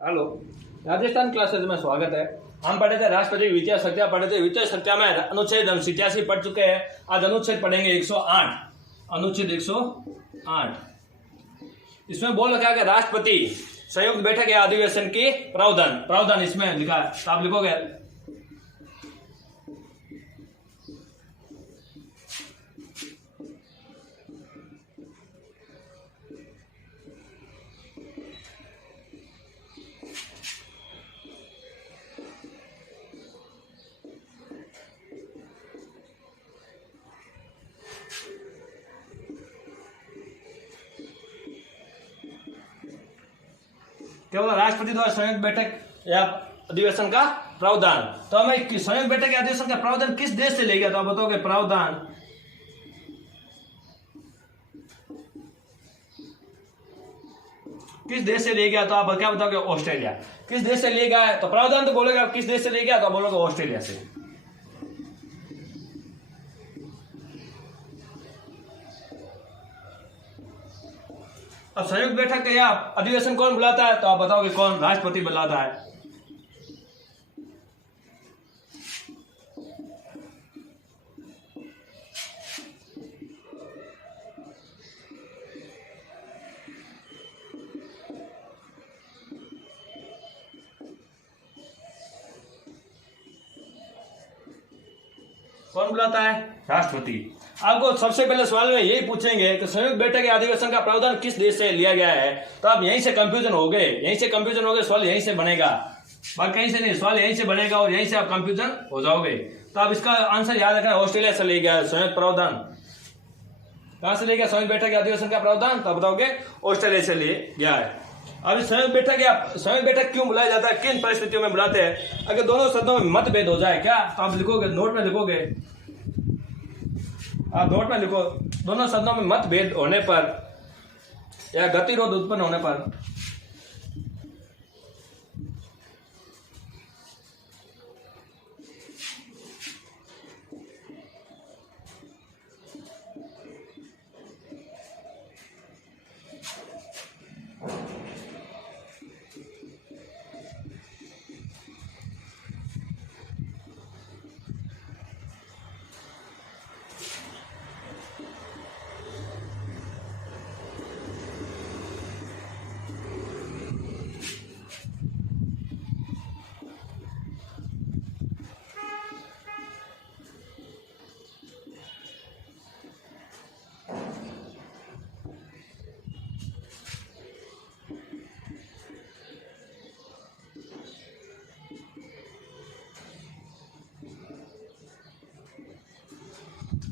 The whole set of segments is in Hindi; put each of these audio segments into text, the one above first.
हेलो, राजस्थान क्लासेज में स्वागत है। हम पढ़े थे राष्ट्रपति वित्तीय शक्तियाँ पढ़े थे। वित्तीय शक्तियाँ में अनुच्छेद हम 87 पढ़ चुके हैं। आज अनुच्छेद पढ़ेंगे 108। अनुच्छेद 108 इसमें बोल रखा है कि राष्ट्रपति संयुक्त बैठक या अधिवेशन की प्रावधान इसमें लिखा है, तो आप लिखोगे केवल राष्ट्रपति द्वारा संयुक्त बैठक या अधिवेशन का प्रावधान। तो हमें संयुक्त बैठक या अधिवेशन का प्रावधान किस देश से ले गया, तो आप बताओगे प्रावधान किस देश से ले गया, तो आप क्या बताओगे ऑस्ट्रेलिया। किस देश से ले गया है, तो प्रावधान तो बोलेगा किस देश से ले गया, तो आप बोलोगे ऑस्ट्रेलिया से। अब संयुक्त बैठक या अधिवेशन कौन बुलाता है, तो आप बताओगे कौन, राष्ट्रपति बुलाता है। कौन बुलाता है, राष्ट्रपति। आपको सबसे पहले सवाल में यही पूछेंगे कि संयुक्त बैठक या अधिवेशन का प्रावधान किस देश से लिया गया है, तो आप यहीं से कंफ्यूजन हो गए, सवाल यहीं से बनेगा, बात कहीं से नहीं, सवाल यहीं से बनेगा और यहीं से आप कंफ्यूजन हो जाओगे। तो आप इसका आंसर याद रखना, ऑस्ट्रेलिया से ले गया संयुक्त प्रावधान। कहां से ले गया संयुक्त बैठक या अधिवेशन का प्रावधान, तो बताओगे ऑस्ट्रेलिया से ले गया है। अब संयुक्त बैठक क्यों बुलाया जाता है, किन परिस्थितियों में बुलाते हैं। अगर दोनों सदनों में मतभेद हो जाए क्या, तो आप लिखोगे नोट में लिखोगे, आप नोट में लिखो, दोनों सदनों में मतभेद होने पर या गतिरोध उत्पन्न होने पर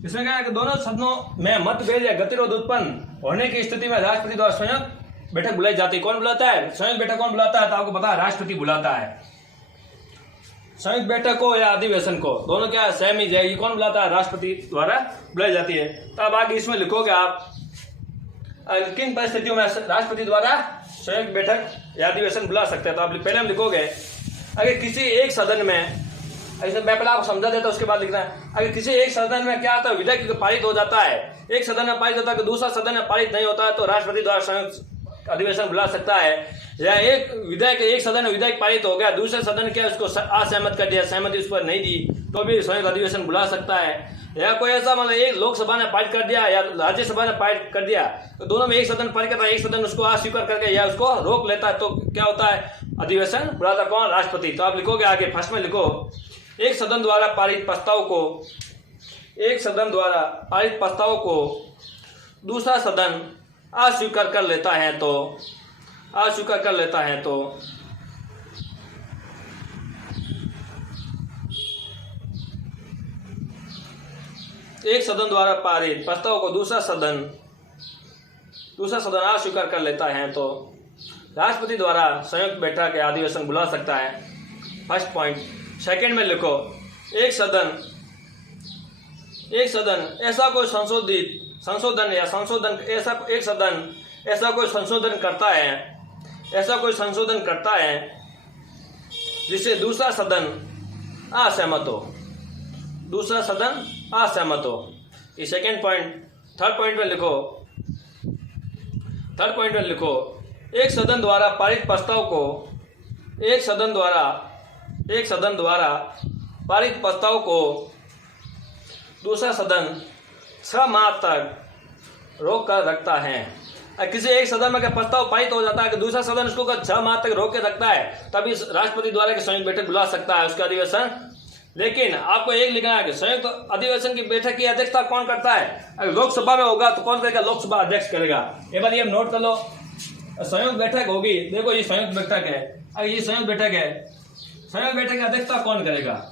इसमें क्या है कि दोनों सदनों में मतभेद या गतिरोध उत्पन्न होने की स्थिति में राष्ट्रपति द्वारा संयुक्त बैठक बुलाई जाती है। कौन बुलाता है, संयुक्त बैठक कौन बुलाता है, तो आपको पता है राष्ट्रपति बुलाता है। संयुक्त बैठक को या अधिवेशन को दोनों क्या सेम ही जाएगी, कौन बुलाता है, राष्ट्रपति द्वारा बुलाई जाती है। तो अब आगे इसमें लिखोगे आप किन परिस्थितियों में राष्ट्रपति द्वारा संयुक्त बैठक या अधिवेशन बुला सकते हैं। तो आप पहले हम लिखोगे, अगर किसी एक सदन में, ऐसे मैं पहले आपको समझा देता उसके बाद लिखना है। अगर किसी एक सदन में क्या होता है, विधेयक पारित हो जाता है, एक सदन में पारित होता है, दूसरा सदन में पारित नहीं होता है, तो राष्ट्रपति द्वारा संयुक्त अधिवेशन बुला सकता है। या एक विधेयक, एक सदन में विधेयक पारित हो गया, दूसरे सदन क्या उसको असहमत कर दिया, सहमति उस पर नहीं दी, तो भी संयुक्त अधिवेशन बुला सकता है। या कोई ऐसा मतलब एक लोकसभा ने पारित कर दिया या राज्यसभा ने पारित कर दिया, तो दोनों में एक सदन पारित करता है, एक सदन उसको अस्वीकार करके या उसको रोक लेता है, तो क्या होता है, अधिवेशन बुलाता कौन, राष्ट्रपति। तो आप लिखोगे आगे फर्स्ट में लिखो, एक सदन द्वारा पारित प्रस्ताव को दूसरा सदन अस्वीकार कर लेता है तो एक सदन द्वारा पारित प्रस्ताव को दूसरा सदन अस्वीकार कर लेता है तो राष्ट्रपति द्वारा संयुक्त बैठक या अधिवेशन बुला सकता है। First point. सेकंड में लिखो, एक सदन ऐसा कोई संशोधन करता है जिससे दूसरा सदन असहमत हो। ये सेकेंड पॉइंट। थर्ड पॉइंट में लिखो, एक सदन द्वारा पारित प्रस्ताव को एक सदन द्वारा पारित प्रस्ताव को दूसरा सदन 6 माह तक रोक कर रखता है। किसी एक सदन में प्रस्ताव पारित हो जाता है कि दूसरा सदन इसको 6 माह तक रोक के रखता है, तभी राष्ट्रपति द्वारा की संयुक्त बैठक बुला सकता है उसका अधिवेशन। लेकिन आपको एक लिखना है कि संयुक्त अधिवेशन की बैठक की अध्यक्षता कौन करता है। अगर लोकसभा में होगा तो कौन करेगा, लोकसभा अध्यक्ष करेगा। एक बार ये नोट कर लो, संयुक्त बैठक होगी, देखो ये संयुक्त बैठक है, अगर ये संयुक्त बैठक है, संयुक्त बैठक की अध्यक्षता कौन करेगा,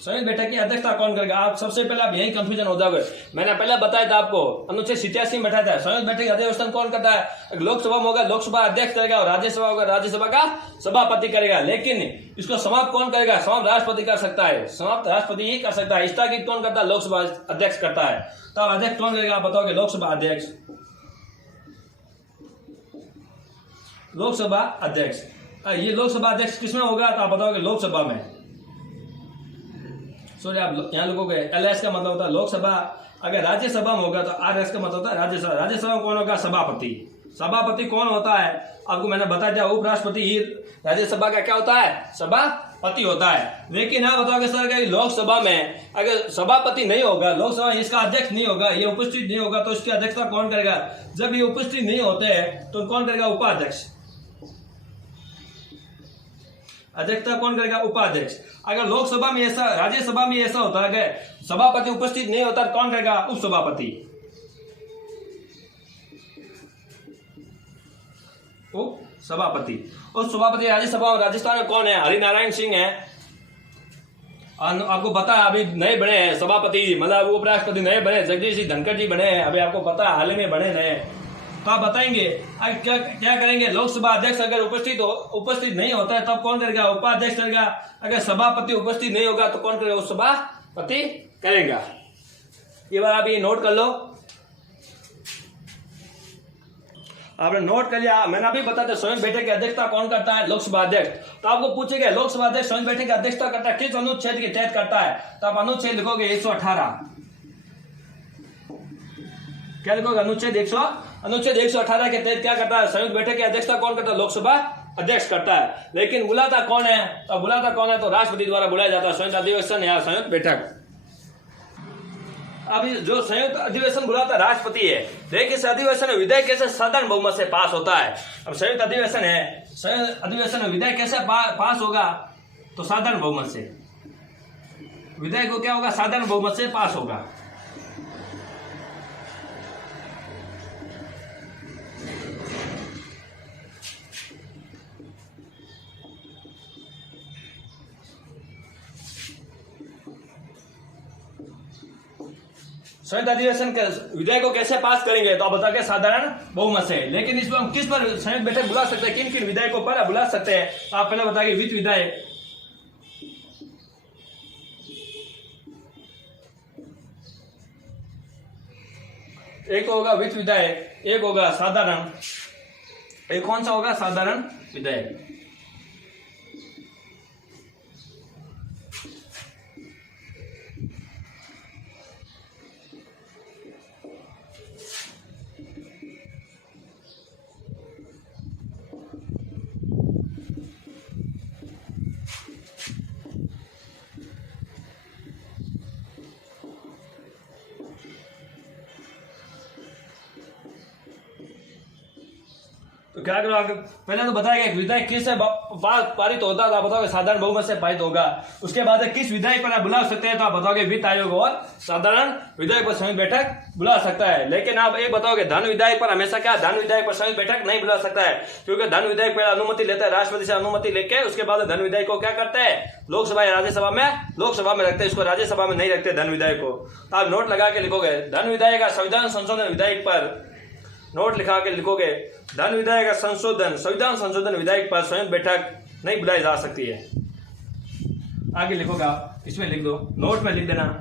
संयुक्त बैठक की अध्यक्षता कौन करेगा। आप सबसे पहले आप यही कंफ्यूजन हो जाओगे। मैंने पहले बताया था आपको, अनुच्छेद 87 में बैठा था संयुक्त बैठक अधिवेशन कौन करता है। लोकसभा में होगा लोकसभा अध्यक्ष करेगा और राज्यसभा होगा राज्यसभा का सभापति करेगा। लेकिन इसको समाप्त कौन करेगा, समाप्त राष्ट्रपति कर सकता है, समाप्त राष्ट्रपति ही कर सकता है। स्थगित कौन करता है, लोकसभा अध्यक्ष करता है। तो अध्यक्ष कौन करेगा, आप बताओगे लोकसभा अध्यक्ष, लोकसभा अध्यक्ष। ये लोकसभा अध्यक्ष किसमें होगा, तो आप बताओगे लोकसभा में। सॉरी, आप यहाँ लिखोगे LS का मतलब होता है लोकसभा। अगर राज्यसभा में होगा तो RS का मतलब होता है राज्यसभा। राज्यसभा में कौन होगा, सभापति। सभापति कौन होता है, आपको मैंने बता दिया, उपराष्ट्रपति ही राज्यसभा का क्या होता है, सभापति होता है। लेकिन आप बताओगे सर कि लोकसभा में अगर सभापति नहीं होगा, लोकसभा में इसका अध्यक्ष नहीं होगा, ये उपस्थित नहीं होगा, तो इसकी अध्यक्षता कौन करेगा। जब ये उपस्थित नहीं होते हैं तो कौन करेगा, उपाध्यक्ष। अध्यक्षता कौन करेगा, उपाध्यक्ष। अगर लोकसभा में ऐसा, राज्यसभा में ऐसा होता है कि सभापति उपस्थित नहीं होता, कौन करेगा, उपसभापति। उपसभापति। उपसभापति राज्यसभा और राजस्थान में कौन है, हरिनारायण सिंह है। आपको पता है अभी नए बने हैं सभापति, मतलब उपराष्ट्रपति नए बने, जगदीश जी धनखड़ जी बने हैं, अभी आपको पता है हाल ही में बने नए। तो आप बताएंगे क्या क्या करेंगे। लोकसभा अध्यक्ष अगर उपस्थित नहीं होता है तब कौन करेगा, उपाध्यक्ष करेगा। अगर सभापति उपस्थित नहीं होगा तो कौन करेगा, उपसभापति करेगा। ये बार आप ये नोट कर लो, आपने नोट कर लिया। मैंने अभी बता दिया संयुक्त बैठक की अध्यक्षता कौन करता है, लोकसभा अध्यक्ष। तो आपको पूछेगा लोकसभा अध्यक्ष संयुक्त बैठक की अध्यक्षता करता है किस अनुच्छेद के तहत करता है, तो आप अनुच्छेद लिखोगे 118। क्या लिखोगे, अनुच्छेद 118 के तहत क्या करता है, संयुक्त बैठक की अध्यक्षता कौन करता है, लोकसभा अध्यक्ष करता है। लेकिन बुलाता कौन है, तो बुलाता कौन है, तो राष्ट्रपति द्वारा बुलाया जाता है संयुक्त अधिवेशन या संयुक्त बैठक। अभी जो संयुक्त अधिवेशन बुलाता राष्ट्रपति है, लेकिन इस अधिवेशन में विधेयक कैसे साधारण बहुमत से पास होता है। अब संयुक्त अधिवेशन है, संयुक्त अधिवेशन में विधेयक कैसे पास होगा, तो साधारण बहुमत से। विधेयक को क्या होगा, साधारण बहुमत से पास होगा। संयुक्त अधिवेशन के विधेयक को कैसे पास करेंगे, तो आप बताओगे साधारण बहुमत से। लेकिन इसमें हम किस पर संयुक्त बैठक बुला सकते हैं, किन किन विधेयकों पर बुला सकते हैं, तो आप पहले बताइए वित्त विधेयक, एक होगा वित्त विधेयक, एक होगा साधारण, एक कौन सा होगा, साधारण विधेयक। तो क्या करो आगे, पहले तो बताएगा विधेयक किस से पारित होता है, तो आप बताओगे साधारण बहुमत से पारित होगा। उसके बाद किस विधेयक पर आप बुला सकते हैं, तो आप बताओगे वित्त आयोग और साधारण विधेयक पर संयुक्त बैठक बुला सकता है। लेकिन आप एक बताओगे धन विधेयक पर हमेशा क्या, धन विधेयक पर संयुक्त बैठक नहीं बुला सकता है, क्योंकि धन विधेयक पहले अनुमति लेता है राष्ट्रपति से, अनुमति लेके उसके बाद धन विधेयक को क्या करते हैं, लोकसभा या राज्यसभा में, लोकसभा में रखते हैं, इसको राज्यसभा में नहीं रखते धन विधेयक को। तो आप नोट लगा के लिखोगे धन विधेयक का संविधान संशोधन विधेयक पर, नोट लिखा के लिखोगे धन विधेयक का संशोधन, संविधान संशोधन विधेयक पर संयुक्त बैठक नहीं बुलाई जा सकती है। आगे लिखोगा, इसमें लिख दो, नोट में लिख देना।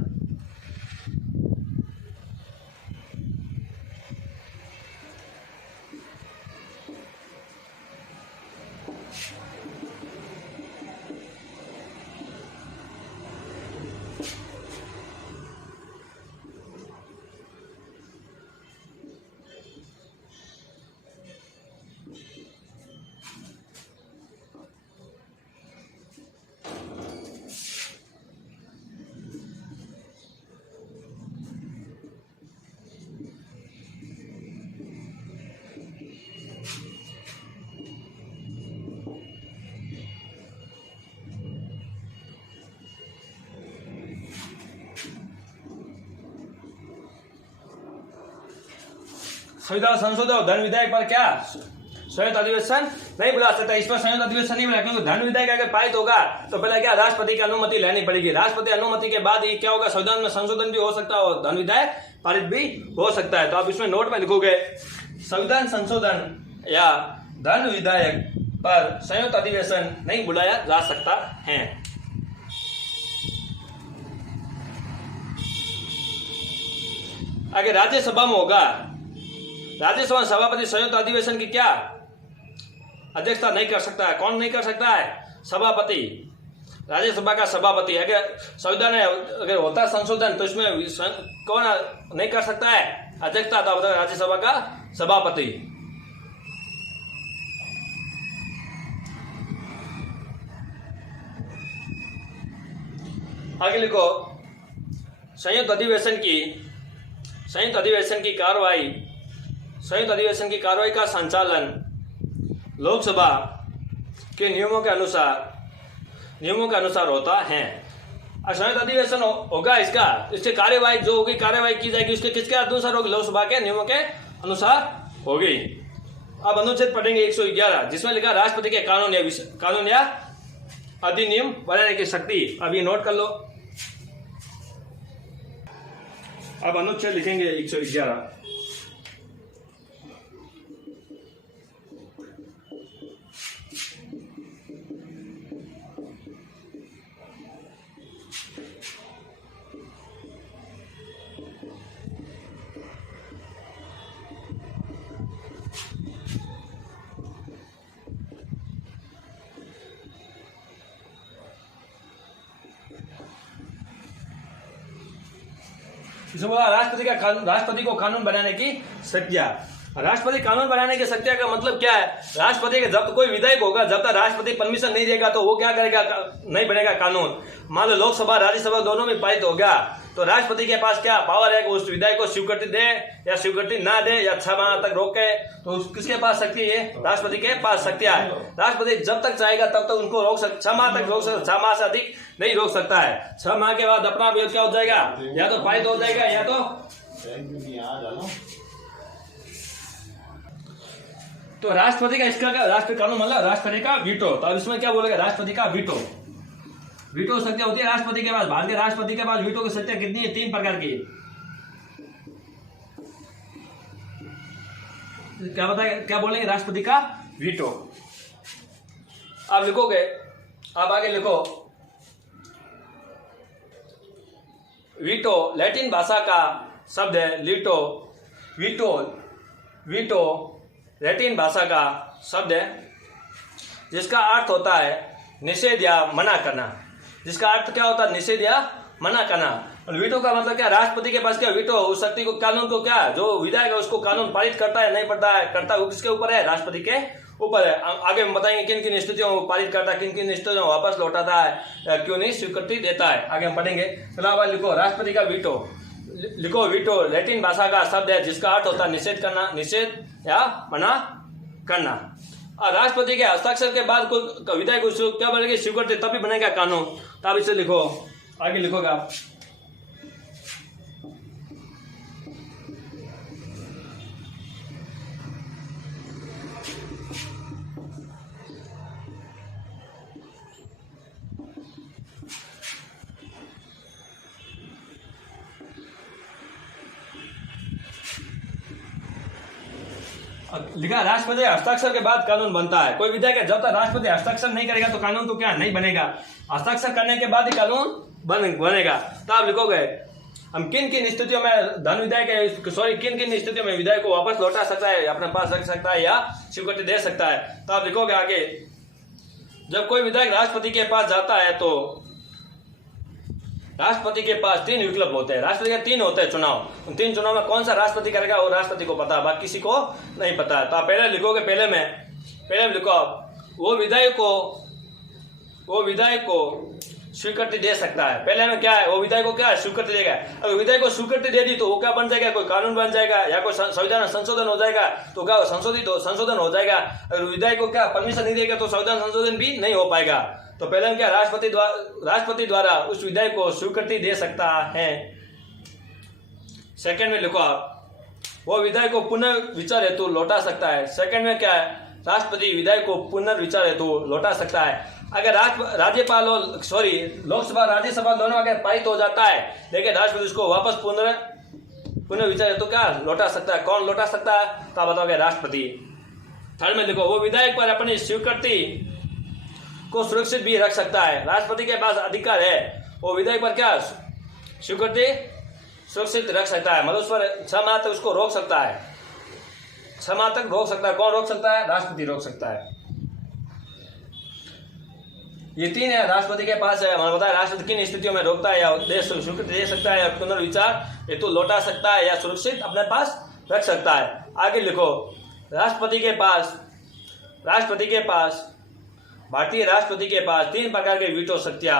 संविधान संशोधन और धन विधेयक पर क्या संयुक्त अधिवेशन नहीं बुला सकता। इस पर संयुक्त अधिवेशन नहीं बुला, क्योंकि धन विधेयक अगर पारित होगा तो पहले क्या राष्ट्रपति की अनुमति लेनी पड़ेगी। राष्ट्रपति अनुमति के बाद ही क्या होगा, संविधान में संशोधन भी हो सकता है और धन विधेयक पारित भी हो सकता है। तो आप इसमें नोट में लिखोगे संविधान संशोधन या धन विधेयक पर संयुक्त अधिवेशन नहीं बुलाया जा सकता है। आगे राज्यसभा में होगा, राज्यसभा सभापति संयुक्त अधिवेशन की क्या अध्यक्षता नहीं कर सकता है। कौन नहीं कर सकता है? सभापति, राज्यसभा का सभापति। अगर संविधान अगर होता संशोधन तो इसमें कौन नहीं कर सकता है अध्यक्षता? तो राज्यसभा का सभापति। आगे लिखो संयुक्त अधिवेशन की कार्रवाई का संचालन लोकसभा के नियमों के अनुसार होता है। संयुक्त अधिवेशन होगा इसके कार्यवाही जो होगी, कार्यवाही की जाएगी उसके किसके अनुसार होगी? लोकसभा के नियमों के अनुसार होगी। अब अनुच्छेद पढ़ेंगे 111, जिसमें लिखा राष्ट्रपति के कानून या अधिनियम बनाने की शक्ति। अब ये नोट कर लो। अब अनुच्छेद लिखेंगे 111। इसमें बोला राष्ट्रपति को कानून बनाने की शक्तियां। राष्ट्रपति कानून बनाने की शक्तियां का मतलब क्या है? राष्ट्रपति के जब कोई विधेयक होगा, जब तक राष्ट्रपति परमिशन नहीं देगा तो वो क्या करेगा? नहीं बनेगा कानून। मान लो लोकसभा राज्यसभा दोनों में पारित हो गया तो राष्ट्रपति के पास क्या पावर है कि उस विधेयक को स्वीकृति दे या स्वीकृति ना दे या 6 माह तक रोके। तो किसके पास शक्ति है? राष्ट्रपति के पास शक्तियां है। राष्ट्रपति जब तक चाहेगा तब तक उनको रोक सकता, 6 माह तक रोक सकता, 6 माह से अधिक नहीं रोक सकता है। 6 माह के बाद अपना विरोध क्या हो जाएगा? या तो पारित हो जाएगा या तो राष्ट्रपति का इसका राष्ट्रीय कानून मतलब राष्ट्रपति का वीटो। तो अब इसमें क्या बोलेगा? राष्ट्रपति का वीटो शक्तियां होती है राष्ट्रपति के पास। भारत के राष्ट्रपति के पास वीटो की शक्तियां कितनी है? 3 प्रकार की। क्या बोलेंगे? राष्ट्रपति का वीटो। आप लिखोगे, आप आगे लिखो वीटो लैटिन भाषा का शब्द है लीटो। वीटो लैटिन भाषा का शब्द है जिसका अर्थ होता है निषेध या मना करना। जिसका अर्थ क्या होता है? निषेध या मना करना। और वीटो का मतलब क्या? राष्ट्रपति के पास क्या वीटो, उस शक्ति को, कानून को क्या जो विधायक है उसको कानून पारित करता है नहीं पड़ता है, करता है, किसके ऊपर है? राष्ट्रपति के ऊपर है। आगे हम बताएंगे किन किन स्थितियों में पारित करता है, किन किन स्थितियों में वापस लौटाता है, क्यों नहीं स्वीकृति देता है, आगे हम पढ़ेंगे। चलो लिखो राष्ट्रपति का वीटो। लिखो वीटो लैटिन भाषा का शब्द है जिसका अर्थ होता है निषेध करना, निषेध या मना करना। और राष्ट्रपति के हस्ताक्षर के बाद कोई विधायक क्या बनेगी? स्वीकृति, तभी बनेगा कानून। तो आप इसे लिखो, आगे लिखोगा लिखा राष्ट्रपति हस्ताक्षर के बाद कानून बनता है। कोई विधेयक है जब तक राष्ट्रपति हस्ताक्षर नहीं करेगा तो कानून तो क्या नहीं बनेगा। हस्ताक्षर करने के बाद ही कानून बनेगा। तो आप लिखोगे हम किन किन स्थितियों में धन विधेयक किन किन स्थितियों में विधेयक को वापस लौटा सकता है, अपने पास रख सकता है या स्वीकृति दे सकता है। तो आप लिखोगे आगे जब कोई विधेयक राष्ट्रपति के पास जाता है तो राष्ट्रपति के पास 3 विकल्प होते हैं। राष्ट्रपति के 3 होते हैं चुनाव। उन 3 चुनाव में कौन सा राष्ट्रपति करेगा वो राष्ट्रपति को पता है, बाकी किसी को नहीं पता है। तो आप पहले लिखोगे, पहले में लिखो वो विधायक को स्वीकृति दे सकता है। पहले में क्या है? वो विधायक को क्या है? स्वीकृति देगा। अगर विधायक को स्वीकृति दे दी तो वो क्या बन जाएगा? कोई कानून बन जाएगा या कोई संविधान संशोधन हो जाएगा। तो क्या संशोधन हो जाएगा। अगर विधायक को क्या परमिशन नहीं देगा तो संविधान संशोधन भी नहीं हो पाएगा। तो पहले में क्या? राष्ट्रपति द्वारा उस विधायक को स्वीकृति दे सकता है। सेकंड में लिखो आप वो विधेयक को पुनर्विचार हेतु लौटा सकता है। सेकंड में क्या है, राष्ट्रपति विधेयक को पुनर्विचार हेतु लौटा सकता है। अगर राज्यपाल और लोकसभा राज्यसभा दोनों अगर पारित हो जाता है, लेकिन राष्ट्रपति उसको वापस पुनर्विचार हेतु क्या लौटा सकता है। कौन लौटा सकता है, तो आप बताओगे राष्ट्रपति। थर्ड में देखो, वो विधेयक पर अपनी स्वीकृति को सुरक्षित भी रख सकता है। राष्ट्रपति के पास अधिकार है, वो विधेयक पर क्या स्वीकृति सुरक्षित रख सकता है, मतलब उस पर 6 माह तक उसको रोक सकता है। 6 माह तक रोक सकता है। कौन रोक सकता है, राष्ट्रपति रोक सकता है। ये 3 है, राष्ट्रपति के पास है। हमारा बताया राष्ट्रपति किन स्थितियों में रोकता है या देश स्वीकृति दे सकता है या पुनर्विचार हेतु लौटा सकता है या सुरक्षित अपने पास रख सकता है। आगे लिखो, राष्ट्रपति के पास भारतीय राष्ट्रपति के पास 3 प्रकार के वीटो शक्तियां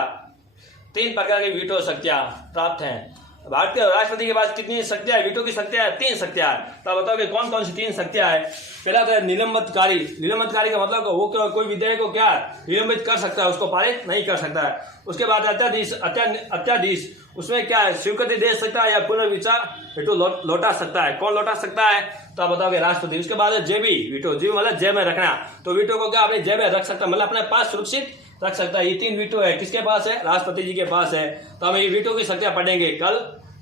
प्राप्त हैं। भारतीय राष्ट्रपति के पास कितनी शक्तियां है, वीटो की शक्तियां है 3 शक्तियां है। तो आप बताओ कि कौन कौन सी 3 शक्तियां है। पहला तो है निलंबनकारी का मतलब वो कोई विधेयक को क्या निलंबित कर सकता है, उसको पारित नहीं कर सकता है। उसके बाद अत्यादेश, उसमें क्या है स्वीकृति दे सकता है या पुनर्विचार हेतु लौटा सकता है। कौन लौटा सकता है, तो आप बताओगे राष्ट्रपति। उसके बाद है जेबी वीटो, जेबी मतलब जेब में रखना, तो वीटो को क्या अपनी जेब में रख सकता है, मतलब अपने पास सुरक्षित रख सकता है। ये 3 वीटो है, किसके पास है, राष्ट्रपति जी के पास है। तो हम ये वीटो की शक्तियां पढ़ेंगे कल।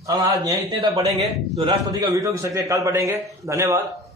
हम आज यहीं इतने तक पढ़ेंगे, तो राष्ट्रपति का वीटो की शक्तियां कल पढ़ेंगे। धन्यवाद।